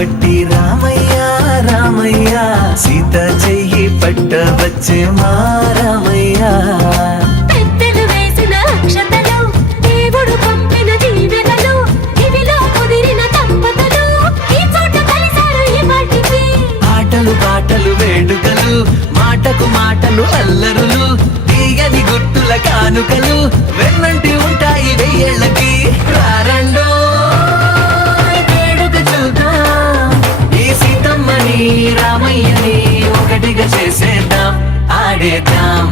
పట్టి రామయ్య రామయ్య సీత చెయ్యి పట్ట వచ్చే మా రామయ్య పెద్దలు వేసిన అక్షతలు దేవుడు పంపిన దీవెనలు ఇవిలో కుదిరిన దంపతులు ఈ చోట కలిసారు ఈ పాటికి ఆటలు పాటలు వేడుకలు మాటకు మాటలు అల్లరులు తీయని గుర్తుల కానుకలు వెన్నంటి ఉంటాయి వెయ్యేళ్ళకి రారండో వేడుక చూద్దాం ఈ సీతమ్మని రామయ్యని ఒకటిగా చేసేద్దాం ఆడేద్దాం